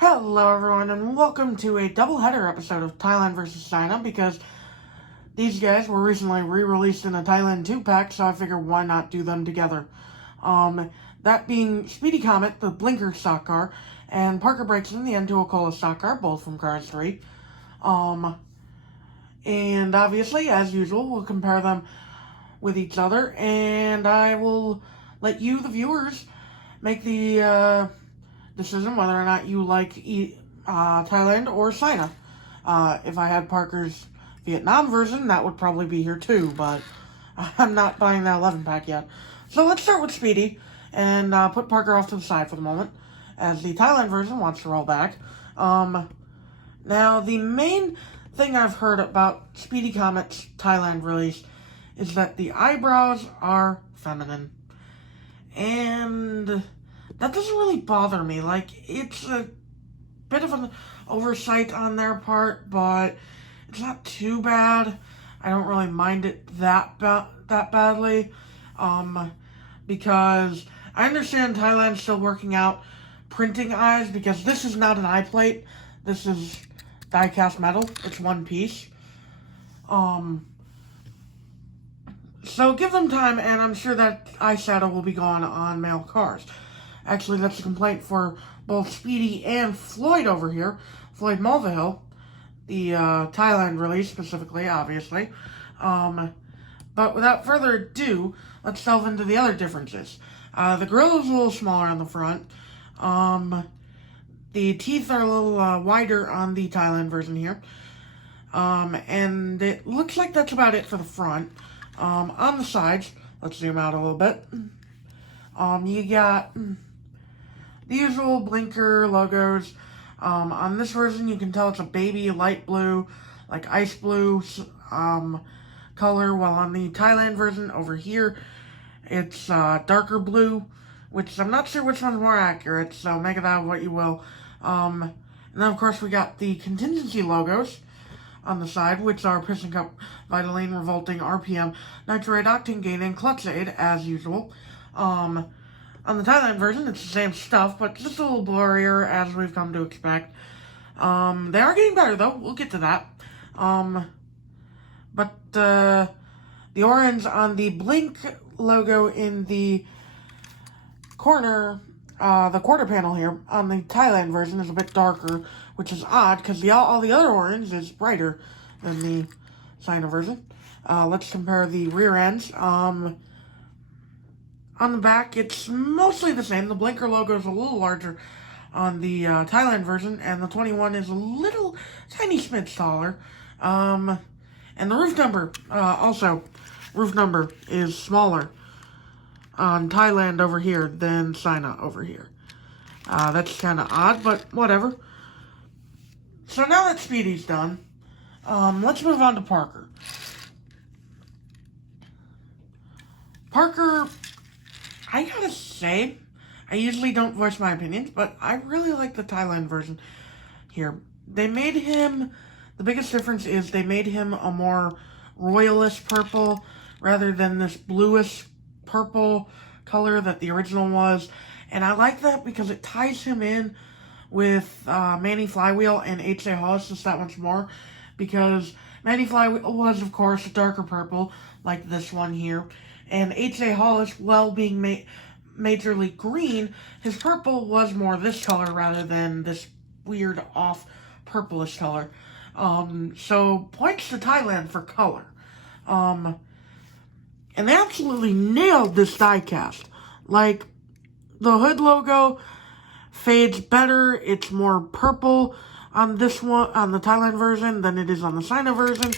Hello everyone and welcome to a doubleheader episode of Thailand vs. China because these guys were recently re-released in a Thailand 2-pack, so I figured why not do them together. That being Speedy Comet, the Blinker stock car, and Parker Brakeston, the N2 stock car, both from Cars 3. And obviously, as usual, we'll compare them with each other, and I will let you, the viewers, make the decision whether or not you like Thailand or China. If I had Parker's Vietnam version, that would probably be here too, but I'm not buying that 11-pack yet. So let's start with Speedy, and put Parker off to the side for the moment, as the Thailand version wants to roll back. Now, the main thing I've heard about Speedy Comet's Thailand release is that the eyebrows are feminine. And that doesn't really bother me. Like, it's a bit of an oversight on their part, but it's not too bad. I don't really mind it that badly, because I understand Thailand's still working out printing eyes, because this is not an eye plate. This is die-cast metal. It's one piece. So give them time, and I'm sure that eyeshadow will be gone on male cars. Actually, that's a complaint for both Speedy and Floyd over here. Floyd Mulvihill, the Thailand release specifically, obviously. But without further ado, let's delve into the other differences. The grill is a little smaller on the front. The teeth are a little wider on the Thailand version here. And it looks like that's about it for the front. On the sides, let's zoom out a little bit. You got the usual blinker logos. On this version, you can tell it's a baby light blue, like ice blue color, while on the Thailand version over here, it's darker blue, which I'm not sure which one's more accurate, so make it out of what you will. And then, of course, we got the contingency logos on the side, which are Piston Cup, Vitaline, Revolting, RPM, Nitrate, Octane Gain, and Clutch Aid, as usual. On the Thailand version, it's the same stuff, but just a little blurrier, as we've come to expect. They are getting better, though. We'll get to that. But the orange on the Blink logo in the corner, the quarter panel here, on the Thailand version is a bit darker, which is odd, because all the other orange is brighter than the China version. Let's compare the rear ends. On the back, it's mostly the same. The blinker logo is a little larger on the Thailand version, and the 21 is a little tiny smidge taller. And the roof number, roof number is smaller on Thailand over here than China over here. That's kind of odd, but whatever. So now that Speedy's done, let's move on to Parker. Parker, I gotta say, I usually don't voice my opinions, but I really like the Thailand version here. They made him, the biggest difference is they made him a more royalist purple rather than this bluish purple color that the original was. And I like that because it ties him in with Manny Flywheel and H.A. Hollis just that much more. Because Manny Flywheel was, of course, a darker purple, like this one here. And H.A. Hollis, well, being majorly green, his purple was more this color rather than this weird off purplish color. So points to Thailand for color. And they absolutely nailed this die-cast. Like, the hood logo fades better. It's more purple on this one, on the Thailand version, than it is on the China version.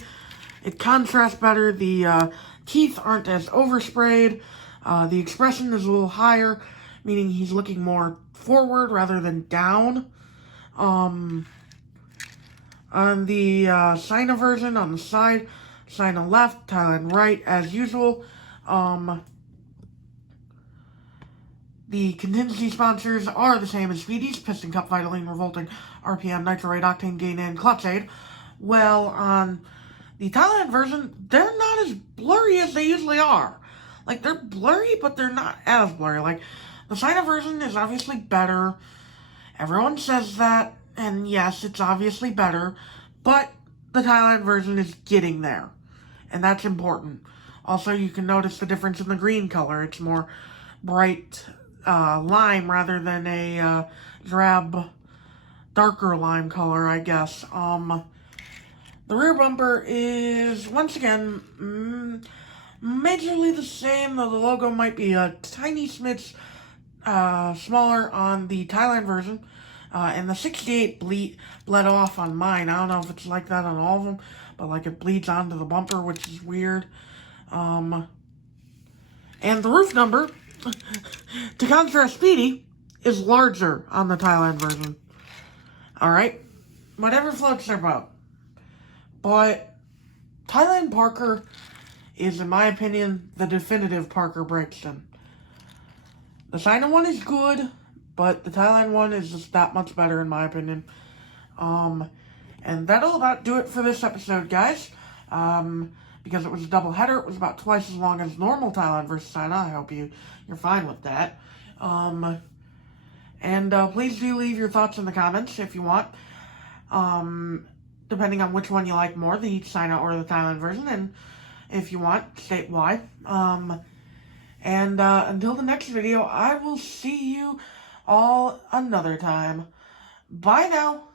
It contrasts better. The teeth aren't as oversprayed. The expression is a little higher, meaning he's looking more forward rather than down. On the China version, on the side, China left, Thailand right, as usual. The contingency sponsors are the same as Speedy's: Piston Cup, Vitaline, Revolting, RPM, Nitrate, Octane Gain, and Clutch Aid. Well, on the Thailand version, they're not as blurry as they usually are. Like, they're blurry, but they're not as blurry. Like, the China version is obviously better. Everyone says that, and yes, it's obviously better, but the Thailand version is getting there, and that's important. Also, you can notice the difference in the green color. It's more bright lime rather than a drab, darker lime color, I guess. The rear bumper is, once again, majorly the same, though the logo might be a tiny smidge smaller on the Thailand version. And the 68 bled off on mine. I don't know if it's like that on all of them, but like it bleeds onto the bumper, which is weird. And the roof number, to contrast Speedy, is larger on the Thailand version. Alright? Whatever floats their boat. But Thailand Parker is, in my opinion, the definitive Parker Brakeston. The China one is good, but the Thailand one is just that much better, in my opinion. And that'll about do it for this episode, guys. Because it was a double header, it was about twice as long as normal Thailand versus China. I hope you're fine with that. Please do leave your thoughts in the comments if you want. Depending on which one you like more, the China or the Thailand version, and if you want, state why. Until the next video, I will see you all another time. Bye now.